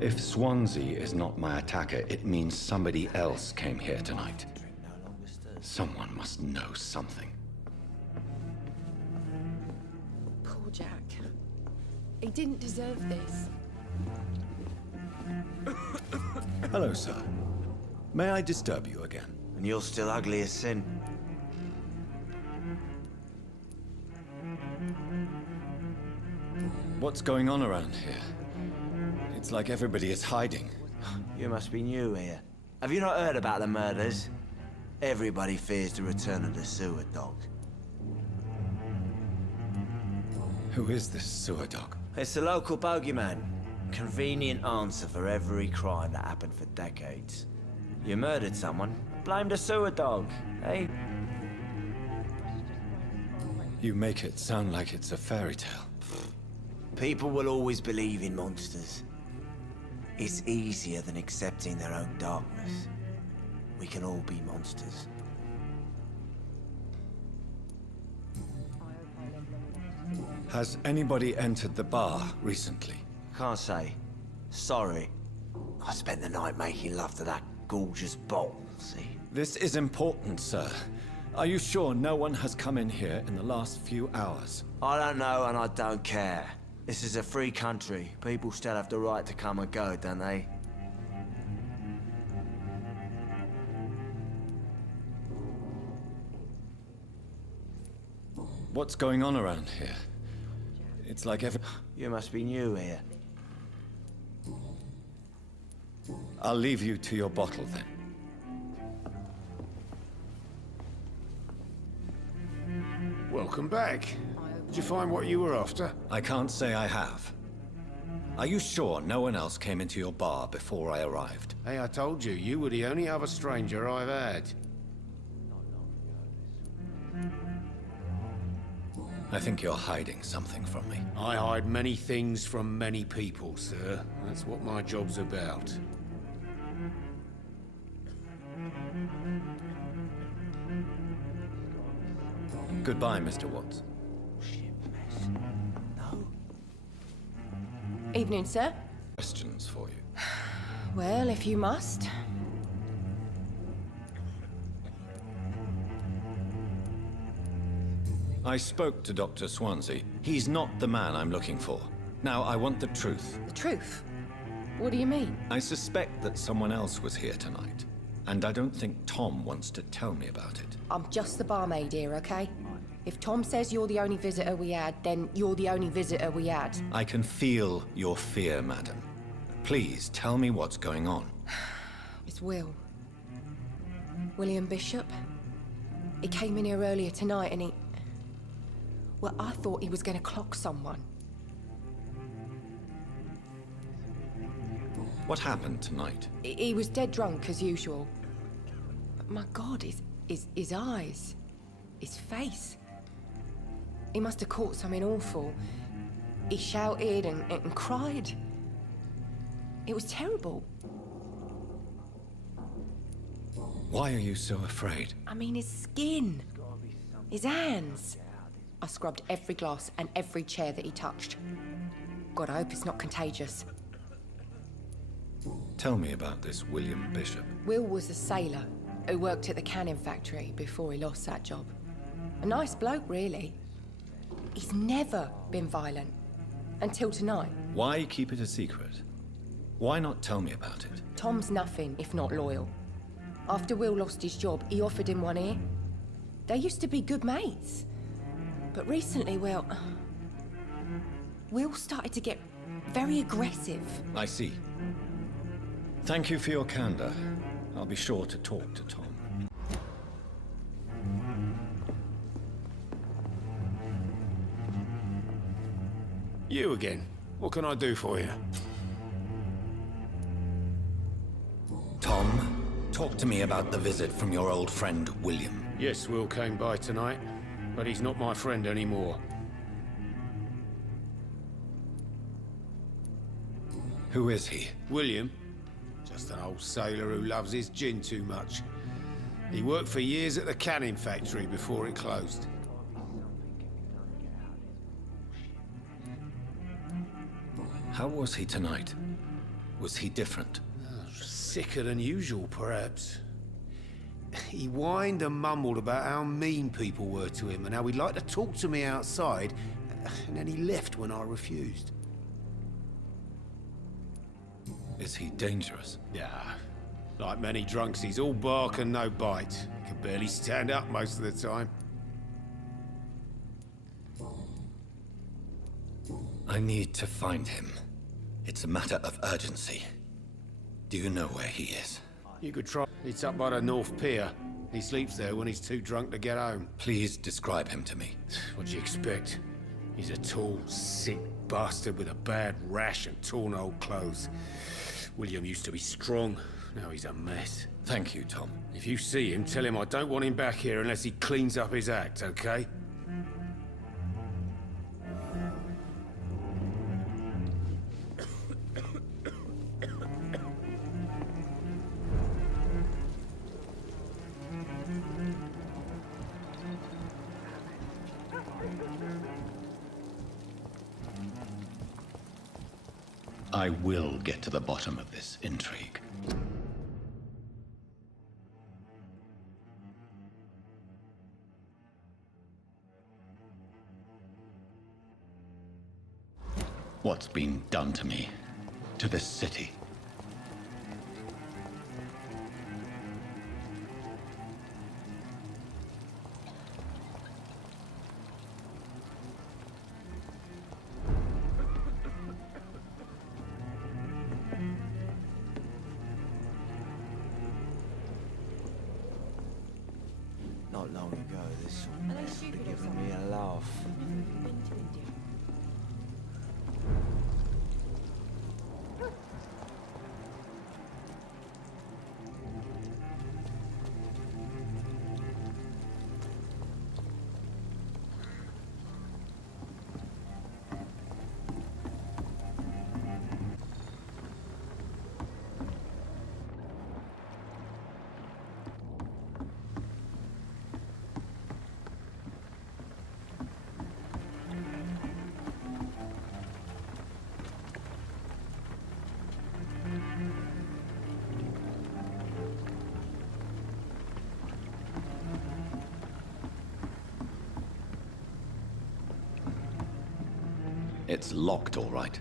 If Swansea is not my attacker, it means somebody else came here tonight. Someone must know something. Poor Jack. He didn't deserve this. Hello, sir. May I disturb you again? And you're still ugly as sin. What's going on around here? It's like everybody is hiding. You must be new here. Have you not heard about the murders? Everybody fears the return of the sewer dog. Who is this sewer dog? It's the local bogeyman. Convenient answer for every crime that happened for decades. You murdered someone, blame the sewer dog, eh? You make it sound like it's a fairy tale. People will always believe in monsters. It's easier than accepting their own darkness. We can all be monsters. Has anybody entered the bar recently? Can't say. Sorry. I spent the night making love to that gorgeous bottle, see? This is important, sir. Are you sure no one has come in here in the last few hours? I don't know and I don't care. This is a free country. People still have the right to come and go, don't they? What's going on around here? It's like You must be new here. I'll leave you to your bottle then. Welcome back. Did you find what you were after? I can't say I have. Are you sure no one else came into your bar before I arrived? Hey, I told you, you were the only other stranger I've had. I think you're hiding something from me. I hide many things from many people, sir. That's what my job's about. Goodbye, Mr. Watts. No. Evening, sir. Questions for you. Well, if you must. I spoke to Dr. Swansea. He's not the man I'm looking for. Now, I want the truth. The truth? What do you mean? I suspect that someone else was here tonight. And I don't think Tom wants to tell me about it. I'm just the barmaid here, okay? If Tom says you're the only visitor we had, then you're the only visitor we had. I can feel your fear, madam. Please, tell me what's going on. It's Will. William Bishop. He came in here earlier tonight and he... Well, I thought he was going to clock someone. What happened tonight? He was dead drunk, as usual. But my God, his eyes. His face. He must have caught something awful. He shouted and cried. It was terrible. Why are you so afraid? I mean, his skin. His hands. I scrubbed every glass and every chair that he touched. God, I hope it's not contagious. Tell me about this William Bishop. Will was a sailor who worked at the canning factory before he lost that job. A nice bloke, really. He's never been violent. Until tonight. Why keep it a secret? Why not tell me about it? Tom's nothing if not loyal. After Will lost his job, he offered him one ear. They used to be good mates. But recently, well... Will started to get very aggressive. I see. Thank you for your candor. I'll be sure to talk to Tom. You again. What can I do for you? Tom, talk to me about the visit from your old friend, William. Yes, Will came by tonight, but he's not my friend anymore. Who is he? William? Just an old sailor who loves his gin too much. He worked for years at the canning factory before it closed. How was he tonight? Was he different? Sicker than usual, perhaps. He whined and mumbled about how mean people were to him and how he'd like to talk to me outside, and then he left when I refused. Is he dangerous? Yeah. Like many drunks, he's all bark and no bite. Can barely stand up most of the time. I need to find him. It's a matter of urgency. Do you know where he is? You could try. It's up by the North Pier. He sleeps there when he's too drunk to get home. Please describe him to me. What'd you expect? He's a tall, sick bastard with a bad rash and torn old clothes. William used to be strong. Now he's a mess. Thank you, Tom. If you see him, tell him I don't want him back here unless he cleans up his act, okay? I will get to the bottom of this intrigue. What's been done to me? To this city? Not long ago, this would have given me a laugh. It's locked, all right.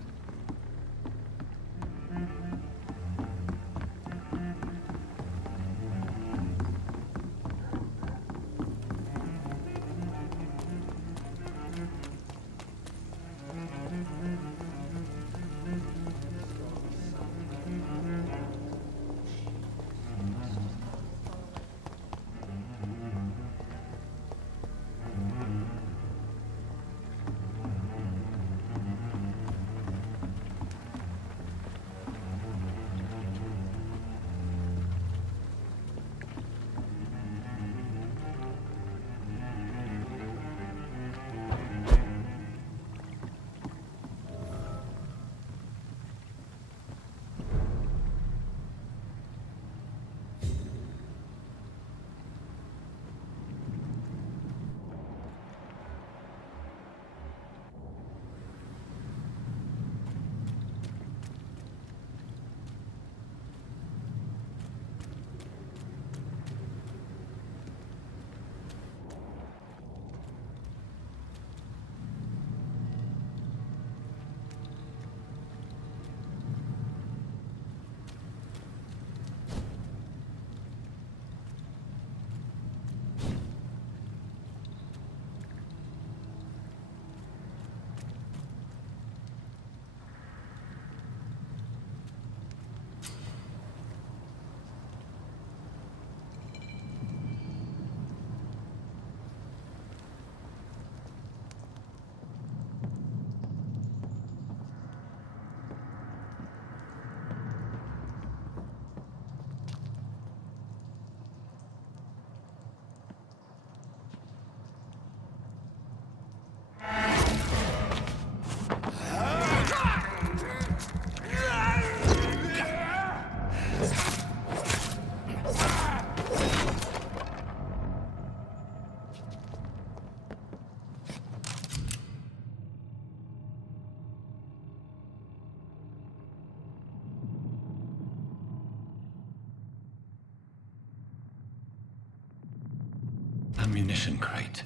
ammunition crate.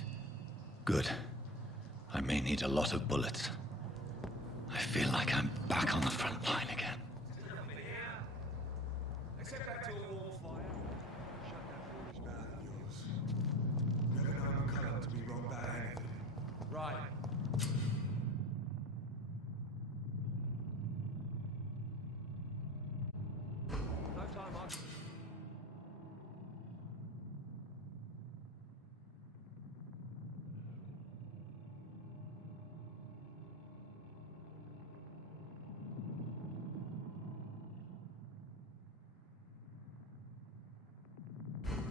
Good. I may need a lot of bullets. I feel like I'm back on the front line again. Except that to a wall fire. Shut that foolish mouth of yours. Never known McCullough to be wrong about anything. Right. No time, Mike.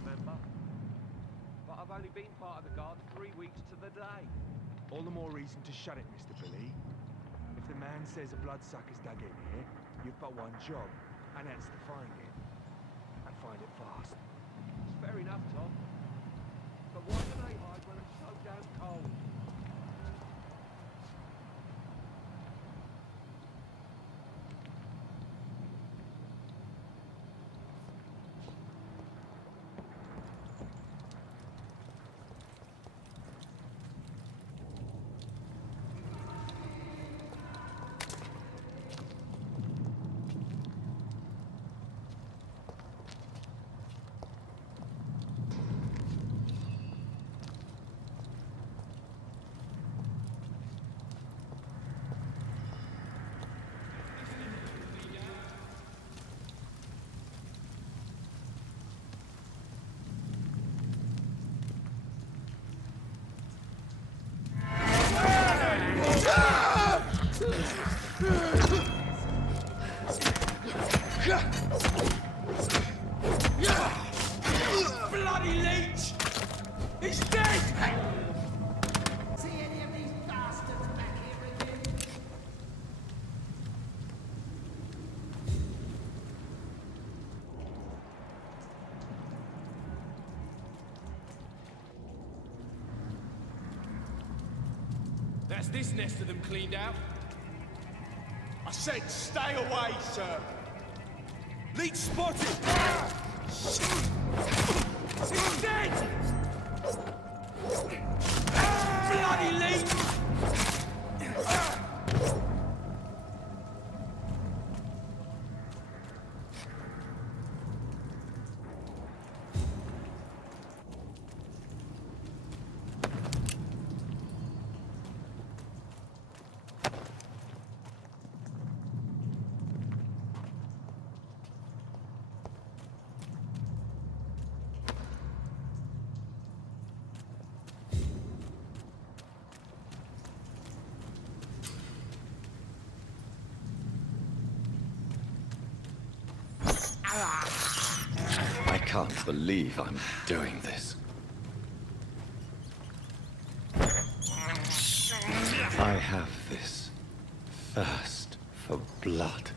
Remember? But I've only been part of the guard 3 weeks to the day. All the more reason to shut it, Mr. Billy. If the man says a bloodsucker's dug in here, you've but one job, and that's to find it. And find it fast. It's fair enough, Tom. But why do they hide when it's so damn cold? Bloody leech! He's dead! See any of these bastards back here again? That's this nest of them cleaned out. I said stay away, sir. Leech spotted! He's dead! Bloody leech! I can't believe I'm doing this. I have this thirst for blood.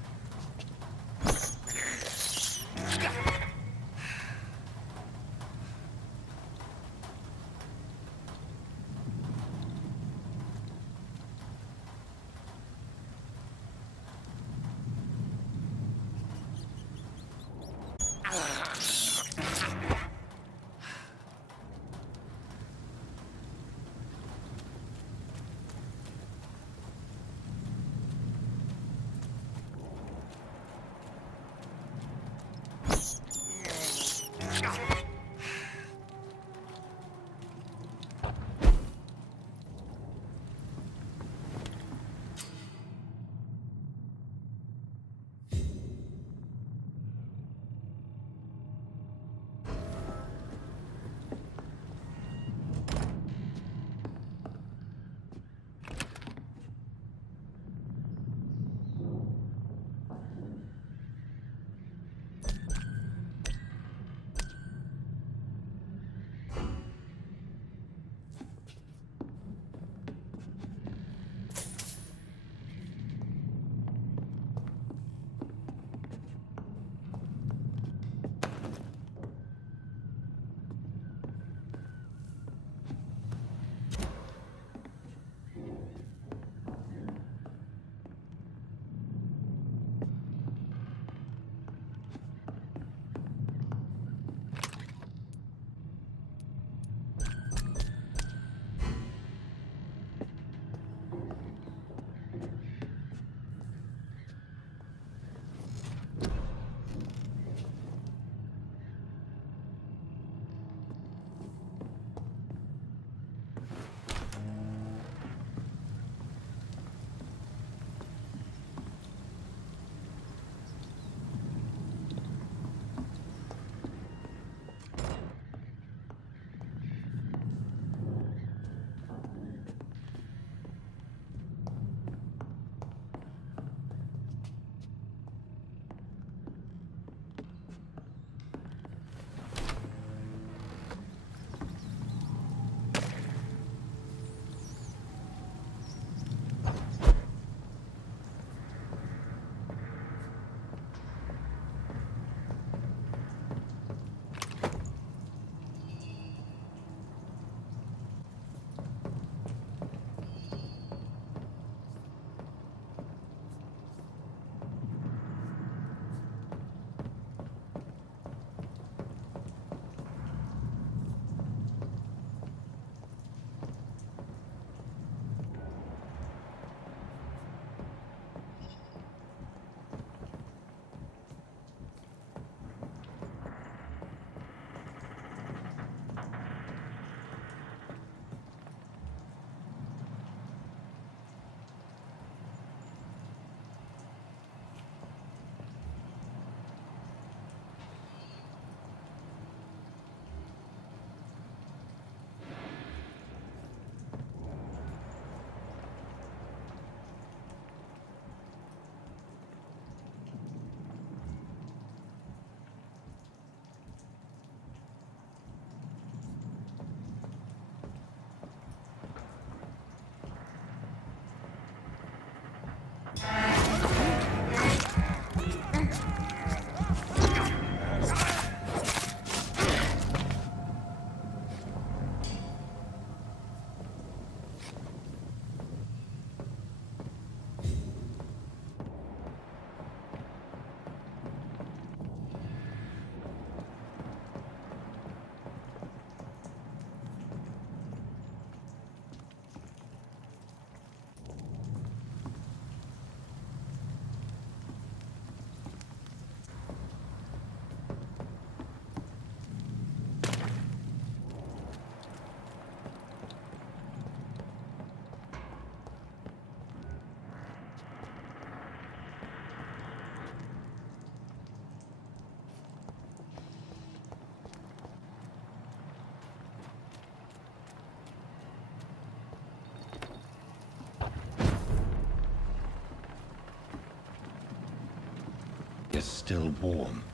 still warm.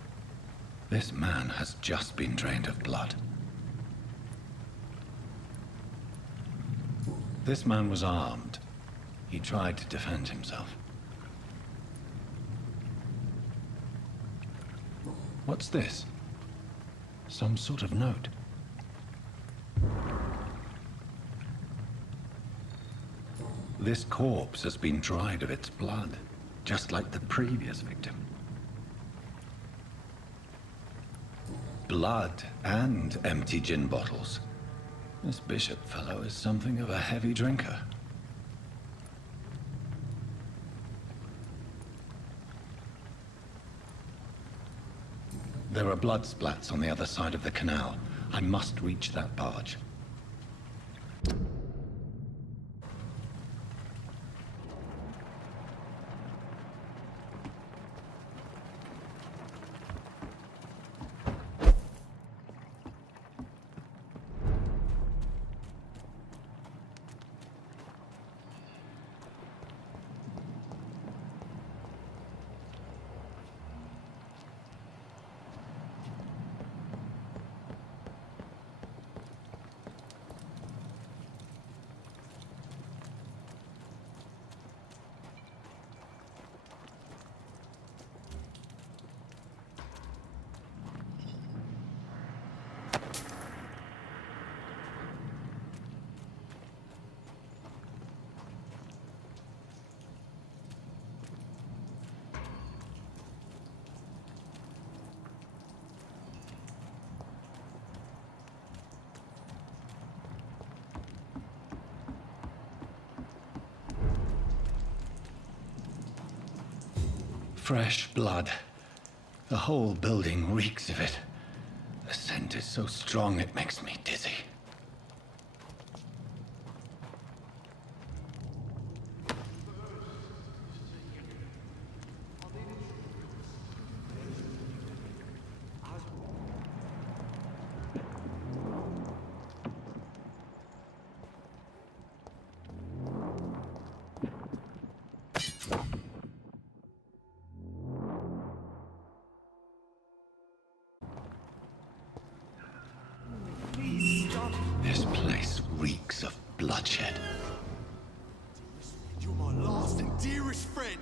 This man has just been drained of blood. This man was armed. He tried to defend himself. What's this? Some sort of note. This corpse has been dried of its blood, just like the previous victim. Blood and empty gin bottles. This bishop fellow is something of a heavy drinker. There are blood splats on the other side of the canal. I must reach that barge. Fresh blood. The whole building reeks of it. The scent is so strong it makes me dizzy. This place reeks of bloodshed. You're my last and dearest friend.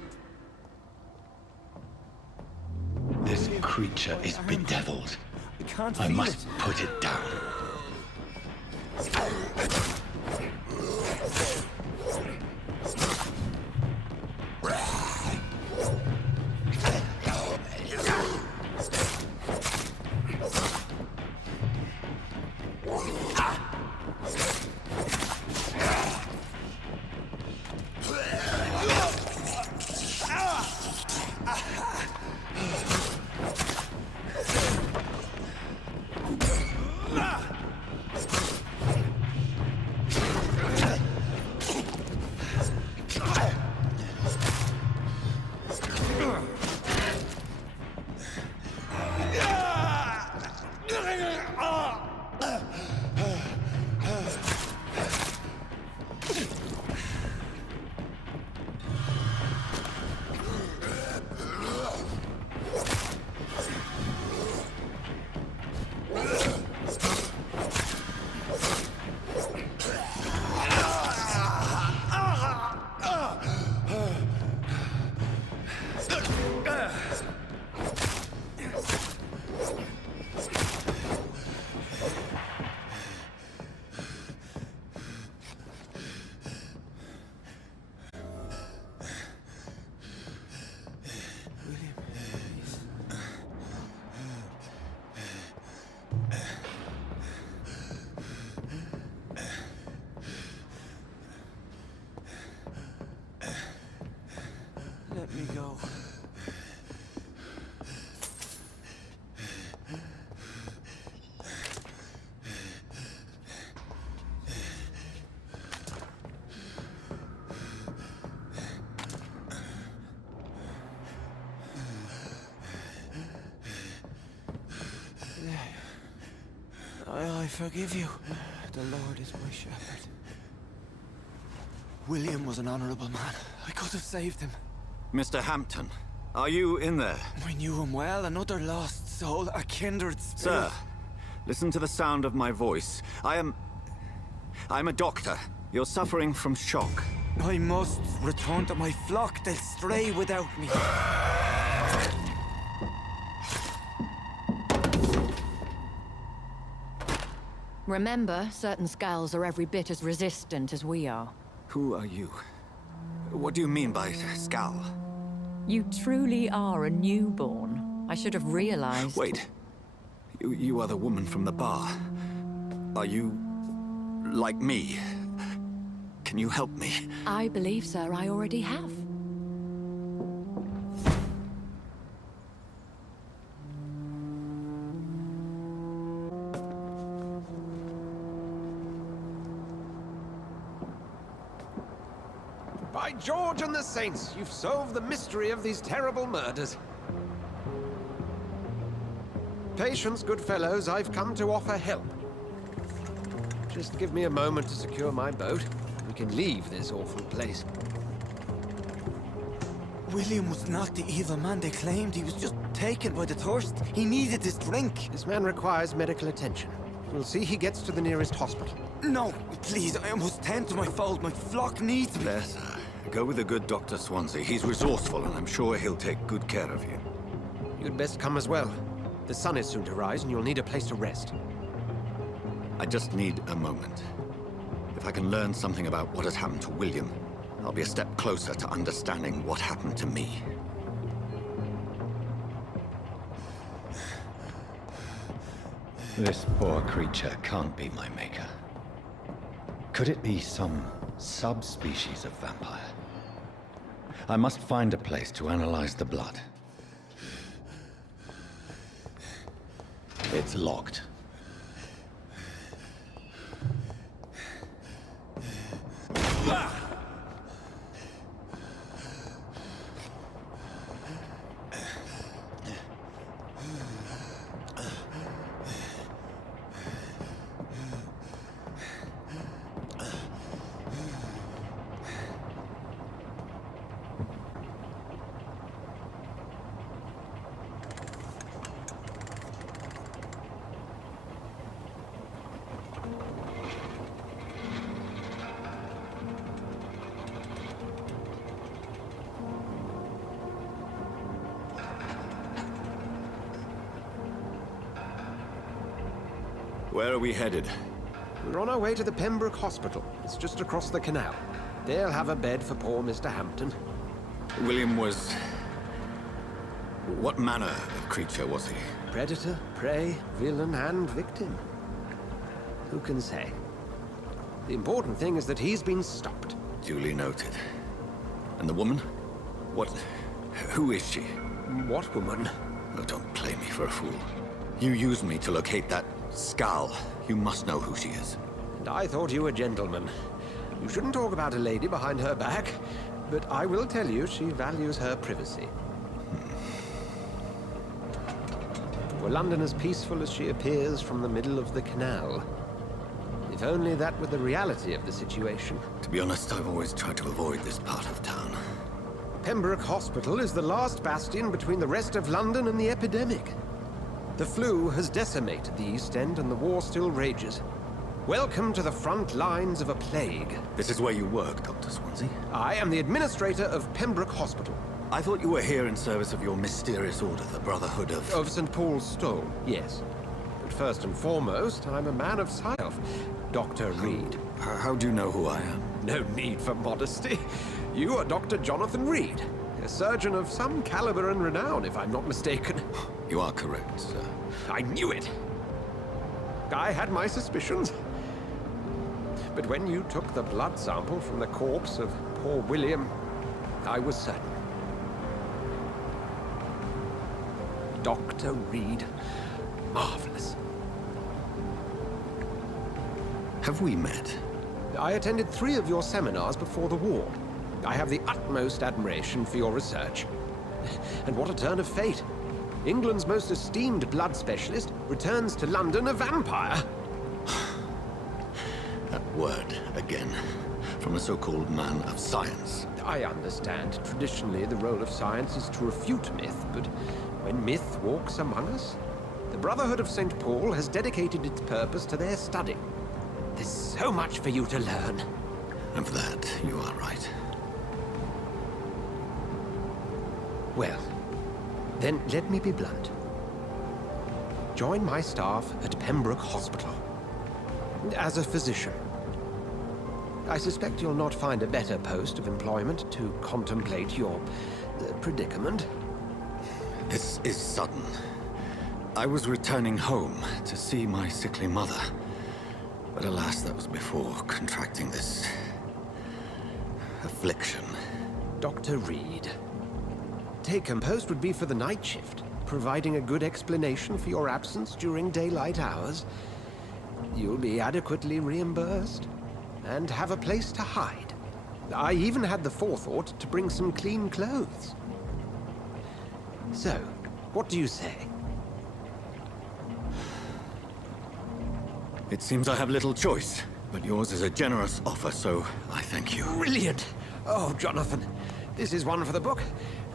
This creature is bedeviled. I must put it down. Let me go. I forgive you. The Lord is my shepherd. William was an honorable man. I could have saved him. Mr. Hampton, Are you in there? I knew him well, another lost soul, a kindred spirit. Sir, listen to the sound of my voice. I'm a doctor. You're suffering from shock. I must return to my flock. They'll stray without me. Remember, certain skulls are every bit as resistant as we are. Who are you? What do you mean by Skal? You truly are a newborn. I should have realized. Wait. You are the woman from the bar. Are you... like me? Can you help me? I believe, sir, I already have. By George and the Saints, you've solved the mystery of these terrible murders. Patience, good fellows, I've come to offer help. Just give me a moment to secure my boat. We can leave this awful place. William was not the evil man they claimed. He was just taken by the thirst. He needed this drink. This man requires medical attention. We'll see he gets to the nearest hospital. No, please, I must tend to my fold. My flock needs me. There, sir. Go with the good Dr. Swansea. He's resourceful, and I'm sure he'll take good care of you. You'd best come as well. The sun is soon to rise, and you'll need a place to rest. I just need a moment. If I can learn something about what has happened to William, I'll be a step closer to understanding what happened to me. This poor creature can't be my maker. Could it be some subspecies of vampire? I must find a place to analyze the blood. It's locked. Where are we headed? We're on our way to the Pembroke Hospital. It's just across the canal. They'll have a bed for poor Mr. Hampton. William was... what manner of creature was he? Predator, prey, villain, and victim. Who can say? The important thing is that he's been stopped. Duly noted. And the woman? What... who is she? What woman? Oh, don't play me for a fool. You used me to locate that Skal. You must know who she is. And I thought you a gentleman. You shouldn't talk about a lady behind her back, but I will tell you she values her privacy. Were London as peaceful as she appears from the middle of the canal? If only that were the reality of the situation. To be honest, I've always tried to avoid this part of town. Pembroke Hospital is the last bastion between the rest of London and the epidemic. The flu has decimated the East End and the war still rages. Welcome to the front lines of a plague. This is where you work, Dr. Swansea? I am the administrator of Pembroke Hospital. I thought you were here in service of your mysterious order, the Brotherhood of... Of St. Paul's Stone, yes. But first and foremost, I'm a man of science. Dr. Reed. How do you know who I am? No need for modesty. You are Dr. Jonathan Reed, a surgeon of some caliber and renown, if I'm not mistaken. You are correct, sir. I knew it. I had my suspicions. But when you took the blood sample from the corpse of poor William, I was certain. Dr. Reed. Marvelous. Have we met? I attended 3 of your seminars before the war. I have the utmost admiration for your research. And what a turn of fate. England's most esteemed blood specialist returns to London a vampire. That word again. from a so-called man of science. I understand. Traditionally, the role of science is to refute myth, but when myth walks among us, the Brotherhood of St. Paul has dedicated its purpose to their study. There's so much for you to learn. And for that, you are right. Well, then let me be blunt. Join my staff at Pembroke Hospital. As a physician. I suspect you'll not find a better post of employment to contemplate your predicament. This is sudden. I was returning home to see my sickly mother. But alas, that was before contracting this affliction. Dr. Reed. Take-home post would be for the night shift, providing a good explanation for your absence during daylight hours. You'll be adequately reimbursed, and have a place to hide. I even had the forethought to bring some clean clothes. So, what do you say? It seems I have little choice, but yours is a generous offer, so I thank you. Brilliant! Oh, Jonathan, this is one for the book,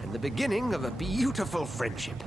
and the beginning of a beautiful friendship.